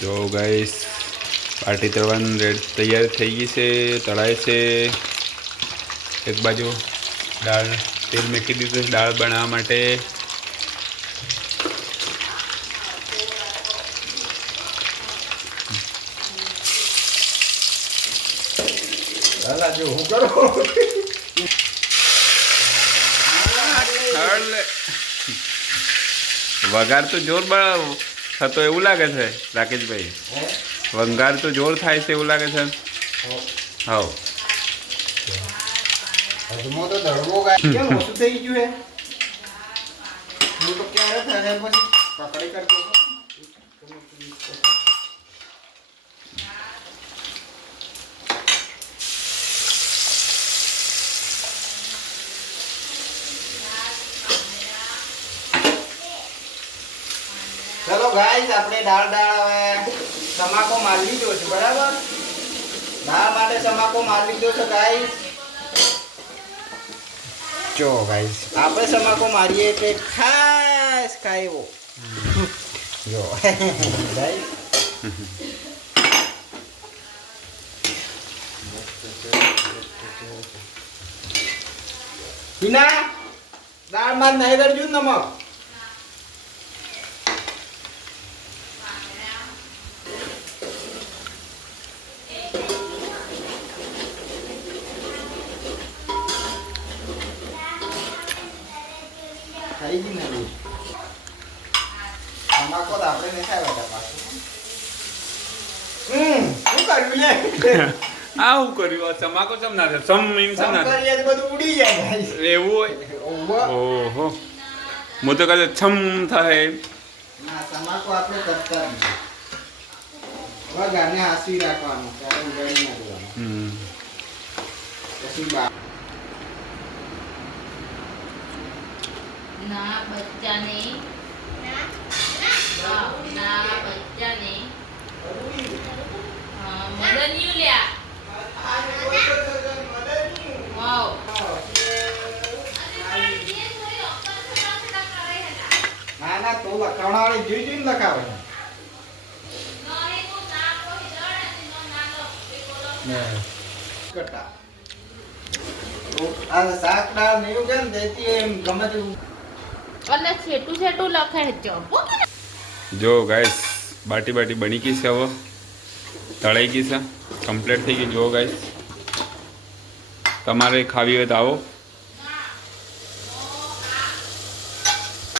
જો guys party તળવાની તૈયાર થઈ ગઈ છે, તળાય છે. એક બાજુ દાળ તેલ મૂકી દીધું છે દાળ બનાવવા માટે. હું કરું વઘાર તો જોર થતો એવું લાગે છે રાકેશભાઈ. વઘાર તો જોર થાય છે એવું લાગે છે. હા હજમો તો દળવો ગાય કેમ ઓછું થઈ ગયું હે. હું તો ક્યારે થાય પછી પકડી કરતો ચલો ગાઈસ આપણે દાળ હવે તમાકો મારી લીધો છે બરાબર. દાળ માટે તમાકો મારી લીધો છે ગાઈસ. જો ગાઈસ આપણે તમાકો મારીએ એટલે ખાસ ખાયો જો ગાઈસ. હિના દાળમાં નહીં દરજુ નમક. થઈ ગઈ ને તમાકો તો આપણે નહીં ખાય બેટા પાછું. શું કર્યું લે આ હું કર્યું ચમાકો ચમ ના થાય સમ એમ સમ ના કરીએ તો બધું ઉડી જાય ગાઈસ. એવું હોય. ઓહો હું તો કદાચ છમ થાય. ના તમાકો આપણે કરતા જ નહીં. વગાને હાસી રાખવાનું ત્યારે ઉગાડી ના દેવાનું. પછી ના બચ્ચાને ના બચ્ચાને મદનિયું લ્યા. વાવ ના ના તો લખાવણાવાળી જોઈ જોઈને લખાવે. કટા આ શાક દાળ નહીં કે દેતી એમ ગમે તેવું. એટલે છેટું છેટું લખે છે. જો ગાઈસ બાટી બાટી બની ગઈ છે, હવે તળાઈ ગઈ છે, કમ્પ્લીટ થઈ ગઈ. જો ગાઈસ તમારે ખાવી હોય તો આવો.